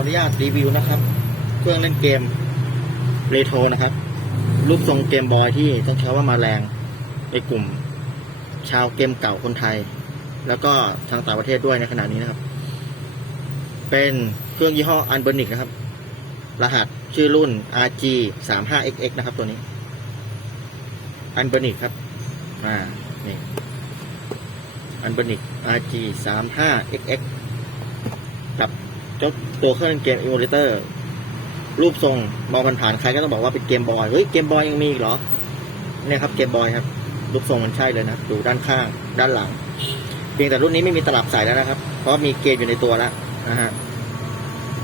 ออนุญาตรีวิวนะครับ เครื่องเล่นเกมเรโทรนะครับ รูปทรงเกมบอยที่ต้องใช้ว่ามาแรงในกลุ่ม ชาวเกมเก่าคนไทย แล้วก็ทางต่างประเทศด้วยในขณะนี้นะครับ เป็นเครื่องยี่ห้ออันเบอร์นิกนะครับ รหัสชื่อรุ่น RG 3 5 XX นะครับตัวนี้ อันเบอร์นิกครับ อ่า นี่ อันเบอร์นิก RG 3 5 XX กับ เจ้าตัวเครื่องเล่นเกม e m u l a t o r รูปทรงมองผ่านๆใครก็ต้องบอกว่าเป็นเกมบอยเฮ้ยเกมบอยยังมีอีกเหรอเนี่ยครับเกมบอยครับ รูปทรงมันใช่เลยนะดูด้านข้าง ด้านหลัง เพียงแต่รุ่นนี้ไม่มีตลับใส่แล้วนะครับ เพราะมีเกมอยู่ในตัวแล้วนะฮะ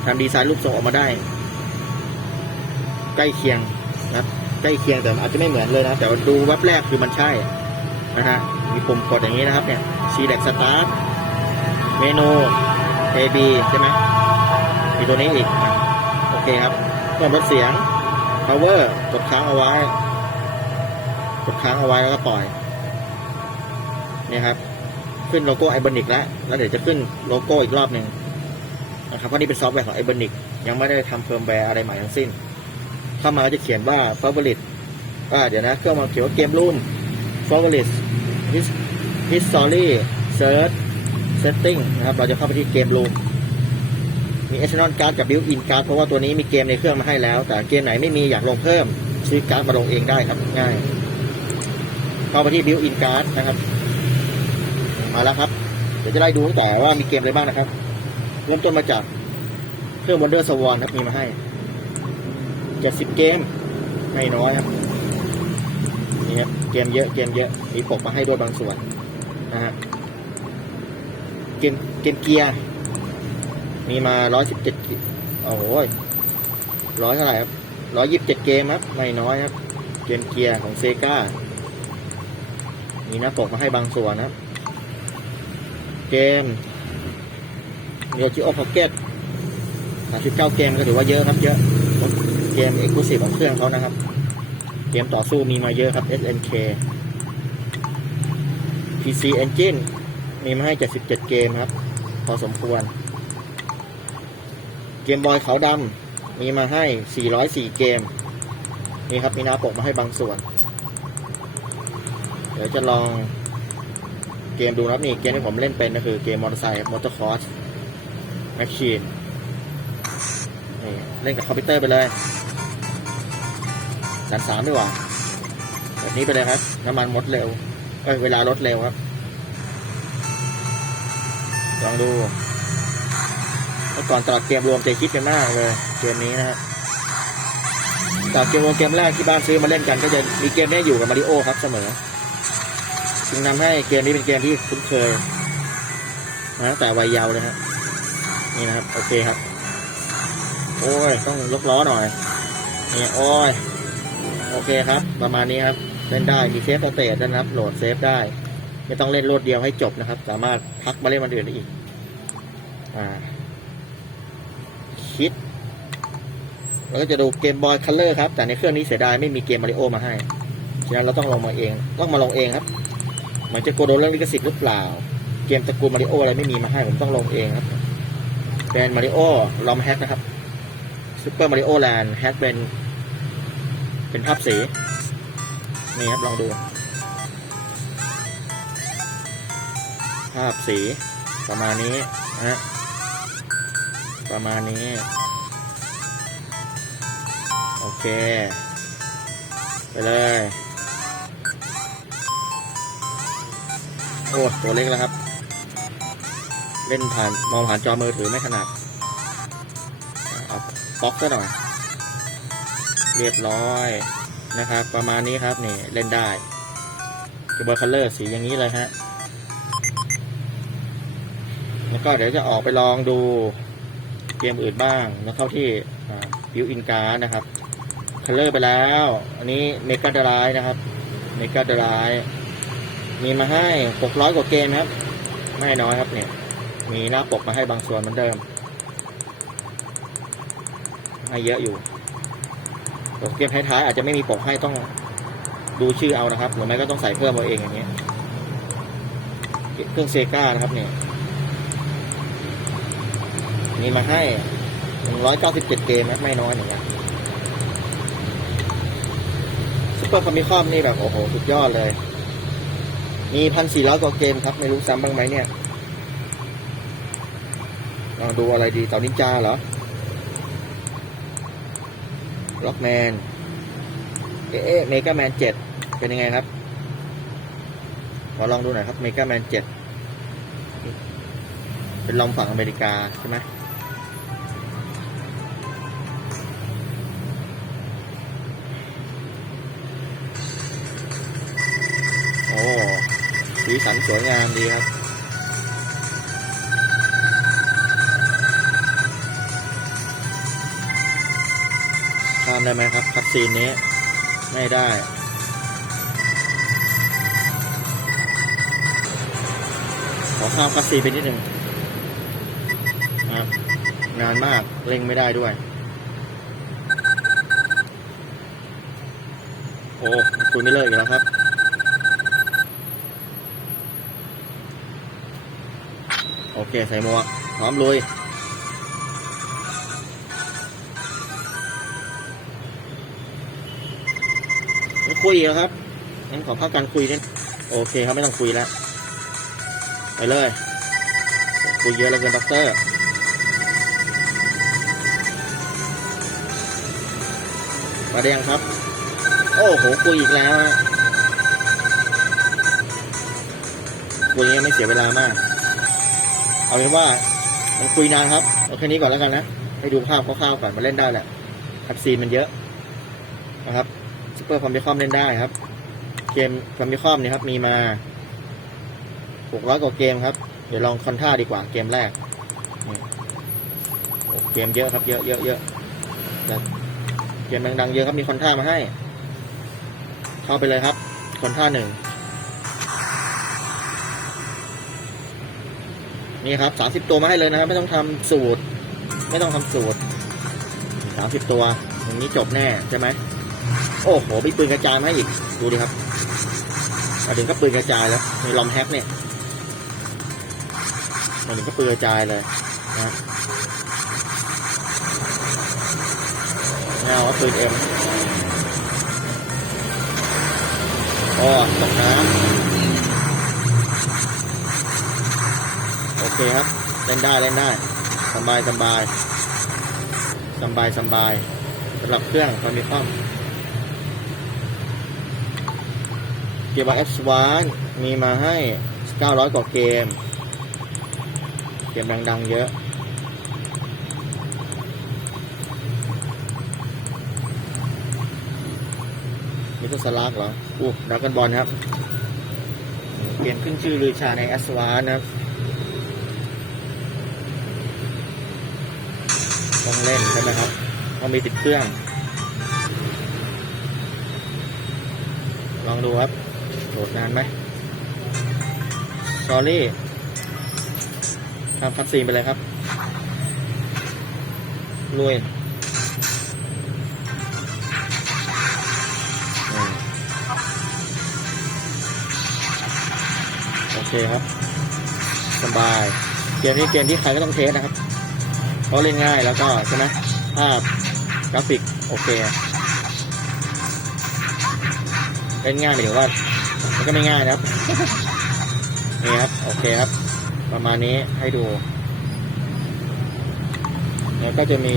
ทำดีไซน์รูปทรงออกมาได้ ใกล้เคียงนะครับใกล้เคียงแต่อาจจะไม่เหมือนเลยนะแต่ดูแวบแรกคือมันใช่นะฮะมีปุ่มกดอย่างนี้นะครับเนี่ย select start เมนู A B ใช่ไหม มีตัวนี้อีกโอเคครับเพิ่มลดเสียง power กดค้างเอาไว้ กดค้างเอาไว้แล้วก็ปล่อยเนี่ยครับ ขึ้นโลโก้ไอบันิกแล้ว แล้วเดี๋ยวจะขึ้นโลโก้อีกรอบหนึ่งนะครับเพราะนี่เป็นซอฟต์แวร์ของไอบันิกยังไม่ได้ทำเฟิร์มแวร์อะไรใหม่ทั้งสิ้น เข้ามาก็จะเขียนว่า favorite อ่าเดี๋ยวนะ เครื่องมาเขียนว่าเกมรุ่น favorite his history search setting นะครับ เราจะเข้าไปที่เกมรูม มี external card กับ built in card เพราะว่าตัวนี้มีเกมในเครื่องมาให้แล้ว แต่เกมไหนไม่มีอยากลงเพิ่มซื้อการ์ดมาลงเองได้ครับง่ายเข้าไปที่ built in card นะครับมาแล้วครับ เดี๋ยวจะได้ดูตั้งแต่ว่ามีเกมอะไรบ้างนะครับ เริ่มต้นมาจากเครื่อง Wonder Swan ครับมีมาให้เจ็ดสิบเกมไม่น้อยครับนี่ครับเกมเยอะเกมเยอะมีปกมาให้ด้วยบางส่วนนะฮะเกมเกมเกียร์ มีมาร้อยสิบเจ็ดโอ้โหร้อยเท่าไหร่ครับร้อยยิบเจ็ดเกมครับ ไม่น้อยครับ เกมเกียร์ของเซกามีหน้าปกมาให้บางส่วนนะครับ เกมโยจิโอพ็อกเก็ตสามสิบเก้าเกมก็ถือว่าเยอะครับเยอะเกมเอกลุศิของเครื่องเขานะครับ เกมต่อสู้มีมาเยอะครับ SNK PC Engine มีมาให้ 77 เกมครับ พอสมควร เกมบอยขาวดำมีมาให้ 404 เกม นี่ครับมีหน้าปกมาให้บางส่วน เดี๋ยวจะลองเกมดูครับนี่เกมที่ผมเล่นเป็นก็คือเกมมอเตอร์ไซค์มอเตอร์คอร์สแมชชีนนี่เล่นกับคอมพิวเตอร์ไปเลยด่านสามดีกว่าแบบนี้ไปเลยครับ น้ำมันหมดเร็วเอ้ยเวลาลดเร็วครับ ลองดู มื่อก่อนตลาดเกมรวมใจคิดกันมากเลยเกมนี้นะฮะตลาดเกมรวมเกมแรกที่บ้านซื้อมาเล่นกัน ก็จะมีเกมนี้อยู่กับมาริโอครับเสมอจึงนำให้เกมนี้เป็นเกมที่คุ้นเคยมาตั้งแต่วัยเยาว์เลยฮะนี่นะครับ โอเคครับ โอ้ย ต้องยกล้อหน่อยนี่โอ้ย โอเคครับ ประมาณนี้ครับเล่นได้มีเซฟสเตทนะครับ โหลดเซฟได้ ไม่ต้องเล่นรวดเดียวให้จบนะครับ สามารถพักมาเล่นวันอื่นได้อีก อ่า คิดเราก็จะดูเกมบอยคัลเลอร์ครับ แต่ในเครื่องนี้เสียดายไม่มีเกมมาริโอมาให้ ฉะนั้นเราต้องลงมาเอง ต้องมาลงเองครับ เหมือนจะโกโดนเรื่องลิขสิทธิ์หรือเปล่า เกมตระกูลมาริโออะไรไม่มีมาให้ ผมต้องลงเองครับเป็นมาริโอลอมแฮกนะครับซูเปอร์มาริโอแลนด์แฮกเป็น เป็นภาพสี นี่ครับลองดู ภาพสีประมาณนี้นะฮะ ประมาณนี้ โอเค ไปเลย โอ้ตัวเล็กแล้วครับ เล่นผ่านมองผ่านจอมือถือไม่ขนาดเอาป๊อกซะหน่อย เรียบร้อยนะครับ ประมาณนี้ครับนี่เล่นได้จะเบอร์คัลเลอร์สีอย่างนี้เลยฮะแล้วก็เดี๋ยวจะออกไปลองดู เกมอื่นบ้างแล้วเข้าที่บิวอินการ์นะครับคัลเลอร์ไปแล้ว อันนี้เมกาดรายนะครับเมกาดรายมีมาให้ 600 กว่าเกมครับ ไม่น้อยครับเนี่ย มีหน้าปกมาให้บางส่วนเหมือนเดิม ให้เยอะอยู่แต่เกมท้ายๆอาจจะไม่มีปกให้ต้องดูชื่อเอานะครับ หรือไม่ก็ต้องใส่เพิ่มเอาเองอย่างเงี้ยเครื่องเซกานะครับเนี่ย มีมาให้หนึ่งร้อยเก้าสิบเจ็ดเกมนะไม่น้อยเหมือนกันซุปเปอร์คอมมิคอมนี่แบบ โอ้โห สุดยอดเลย มีพันสี่ร้อยกว่าเกมครับ ไม่รู้ซ้ำบ้างไหมเนี่ยลองดูอะไรดีเต่านินจาเหรอล็อกแมน เอ๊ะเมกาแมนเจ็ดเป็นยังไงครับ ขอลองดูหน่อยครับเมกาแมนเจ็ดเป็นลองฝั่งอเมริกาใช่ไหม สีสันสวยงามดีครับ ข้ามได้ไหมครับคัดซีนนี้ ไม่ได้ขอข้ามคัดซีนไปนิดหนึ่งนะครับนานมากเร่งไม่ได้ด้วย โอ้คุยไม่เลิกอีกแล้วครับ โอ เค ใส่หมวกพร้อมลุยคุยแล้วครับงั้นขอพักการคุยนิดโอเคครับไม่ต้องคุยแล้ว ไปเลย คุยเยอะแล้วเกินด็อกเตอร์มาได้ยังครับ โอ้โหคุยอีกแล้วฮะคุยเงี้ยไม่เสียเวลามาก เอาเป็นว่ามันคุยนานครับเอาแค่นี้ก่อนแล้วกันนะ ให้ดูภาพคร่าวๆก่อนมาเล่นได้แหละคัดซีนมันเยอะนะครับซูเปอร์คอมพิคอมเล่นได้ครับ เกมคอมพิคอมเนี่ยครับ มีมาหกร้อยกว่าเกมครับ เดี๋ยวลองคอนท่าดีกว่าเกมแรกโอเกมเยอะครับเยอะเยอะเยอะเกมดังๆเยอะครับมีคอนท่ามาให้ เข้าไปเลยครับคอนท่าหนึ่ง นี่ครับสามสิบตัวมาให้เลยนะครับ ไม่ต้องทำสูตร ไม่ต้องทำสูตรสามสิบตัวอย่างนี้จบแน่ใช่ไหมโอ้โหมีปืนกระจายมาให้อีก ดูดิครับมาถึงก็ปืนกระจายแล้วมีลอมแฮกเนี่ยมาถึงก็ปืนกระจายเลยนี่เอาว่าปืนเอ็มโอ้ตกน้ำโอ เคครับเล่นได้เล่นได้สบายสบายสบายสบายสำหรับเครื่องคอมพิวเตอร์เกียร์บาร์เอสวานมีมาให้ 900 กว่าเกม เกมดังๆเยอะมีตัวสลักเหรออู้ดักกันบอลครับเกมขึ้นชื่อลือชาในแอสวานนะครับ ต้องเล่นใช่ไหมครับต้องมีติดเครื่อง ลองดูครับโหลดนานไหมสอรี่ทำคัดซีนไปเลยครับลุยโอเคครับ สบาย เกมนี้เกมที่ใครก็ต้องเทสนะครับ เพราเล่นง่ายแล้วก็ใช่ไหมภาพกราฟิกโอเคเล่นง่ายหมายถึงว่า มันก็ไม่ง่ายนะครับนี่ครับโอเคครับ ประมาณนี้ให้ดูแล้วก็จะมี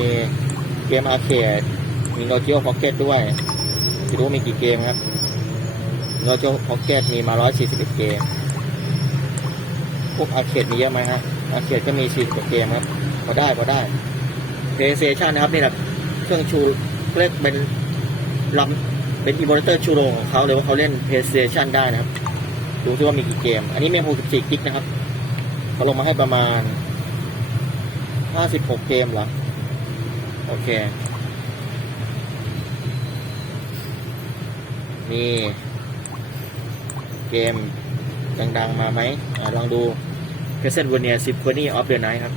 เกมอาร์เคดมีโนเกียวพ็อกเก็ตด้วยไม่รู้ว่ามีกี่เกมครับโนเกียวพ็อกเก็ตมีมา 141 เกม พวกอาร์เคดมีเยอะไหมฮะอาร์เคดก็มี40กว่าเกมครับ พอได้พอได้ PlayStation นะครับนี่แหละเครื่องชูเรียกเป็นลำเป็นอีโมเตอร์ชูโรงของเขาเลยว่าเขาเล่น PlayStation ได้นะครับ ดูซิว่ามีกี่เกม อันนี้มี64กิกนะครับเขาลงมาให้ประมาณ 56 เกมเหรอ โอเค มีเกมดังๆมาไหมอลองดู p r e s e n t v e r n i a Symphony of the Night ครับ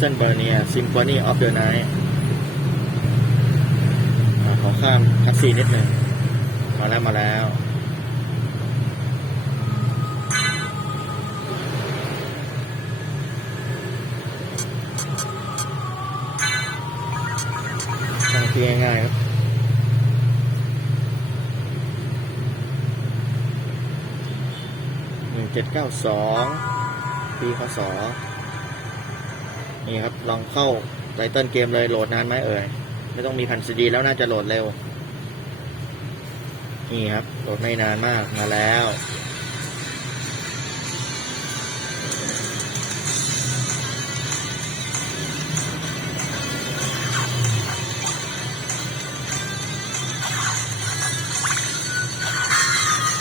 สันเบอร์เนียซิมโฟนีออฟเดอะไนท์ขอข้ามแท็ซีนิดหนึ่งมาแล้วมาแล้ว ทางที่ง่ายครับหนึ่งเจ็ดเก้าสองปีพศ นี่ครับ ลองเข้าไตเติลเกมเลยโหลดนานไหมเอ่ย ไม่ต้องมีแผ่นซีดีแล้วน่าจะโหลดเร็ว นี่ครับ โหลดไม่นานมากมาแล้ว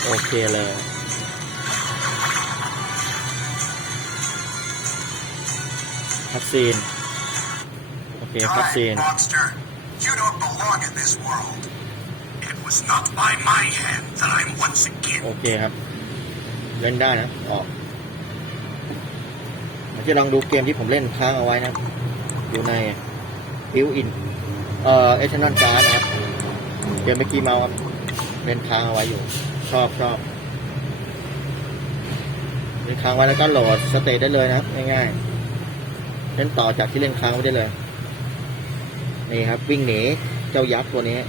โอเคเลย คัดซีน โอเคคัดซีน Die, monster. You don't belong in this world. It was not by my hand that I'm once again โอเคครับเล่นได้นะออกผมจะลองดูเกมที่ผมเล่นค้างเอาไว้นะอยู่ในบิวอินเอ่อเอชนอนการ์ดนะครับเกมเมื่อกี้เมาครับเล่นค้างเอาไว้อยู่ ชอบชอบเล่นค้างไว้แล้วก็โหลดสเตตได้เลยนะครับง่ายๆ เล่นต่อจากที่เล่นค้างไว้ได้เลย นี่ครับ วิ่งหนีเจ้ายักษ์ตัวนี้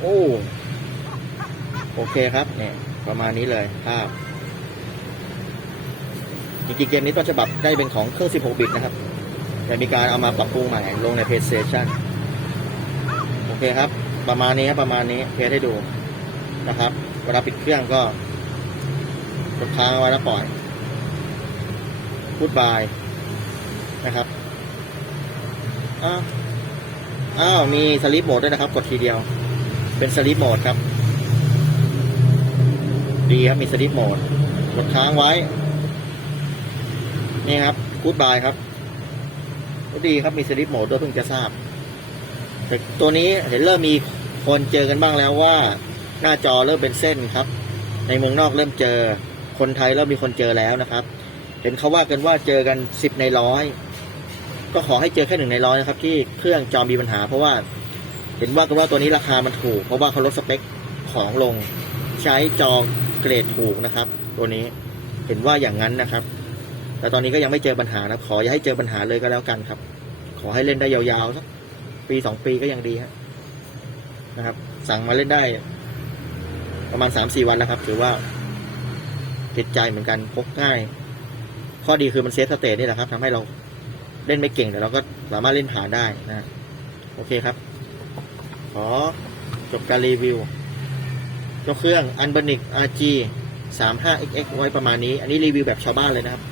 โอ้โอเคครับเนี่ยประมาณนี้เลยภาพจริงๆเกมนี้ต้นฉบับได้เป็นของเครื่อง 16 บิตนะครับ แต่มีการเอามาปรับปรุงใหม่ลงใน PlayStation โอเคครับ ประมาณนี้ครับประมาณนี้เทสให้ดู นะครับ เวลาปิดเครื่องก็กดค้างไว้แล้วปล่อย พูดบายนะครับ อ้าว อ้าว มีสลิปโหมดด้วยนะครับ กดทีเดียว เป็นสลิปโหมดครับ ดีครับ มีสลิปโหมด กดค้างไว้ นี่ครับกูดบายครับดีครับ มีสลิปโหมดด้วยเพิ่งจะทราบ แต่ตัวนี้เห็นเริ่มมีคนเจอกันบ้างแล้วว่า หน้าจอเริ่มเป็นเส้นครับ ในเมืองนอกเริ่มเจอ คนไทยเริ่มมีคนเจอแล้วนะครับ เห็นเขาว่ากันว่าเจอกันสิบในร้อยก็ขอให้เจอแค่หนึ่งในร้อยนะครับ ที่เครื่องจอมีปัญหา เพราะว่า เห็นว่ากันว่าตัวนี้ราคามันถูก เพราะว่าเขาลดสเปคของลง ใช้จอเกรดถูกนะครับ ตัวนี้เห็นว่าอย่างนั้นนะครับ แต่ตอนนี้ก็ยังไม่เจอปัญหานะขออย่าให้เจอปัญหาเลยก็แล้วกันครับ ขอให้เล่นได้ยาวๆสักปีสองปีก็ยังดีฮะนะครับ สั่งมาเล่นได้ ประมาณสามสี่วันแล้วครับ ถือว่าติดใจเหมือนกันพกง่าย ข้อดีคือมันเซฟสเตทนี่แหละครับทำให้เราเล่นไม่เก่งแต่เราก็สามารถเล่นผ่านได้นะโอเคครับ ขอจบการรีวิวเจ้าเครื่อง u n b o n i c RG 35XX ไว้ประมาณนี้ อันนี้รีวิวแบบชาวบ้านเลยนะครับ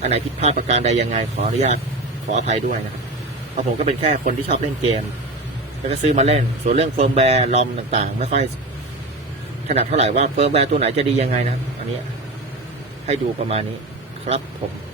อันไหนผิดพลาดประการใดยังไง ขออนุญาตขออภัยด้วยนะครับ เพราะผมก็เป็นแค่คนที่ชอบเล่นเกม แล้วก็ซื้อมาเล่น ส่วนเรื่องเฟิร์มแวร์ลอมต่างๆ ไม่ค่อย ขนาดเท่าไหร่ว่าเฟิร์มแวร์ตัวไหนจะดียังไงนะครับ อันนี้ให้ดูประมาณนี้ครับผม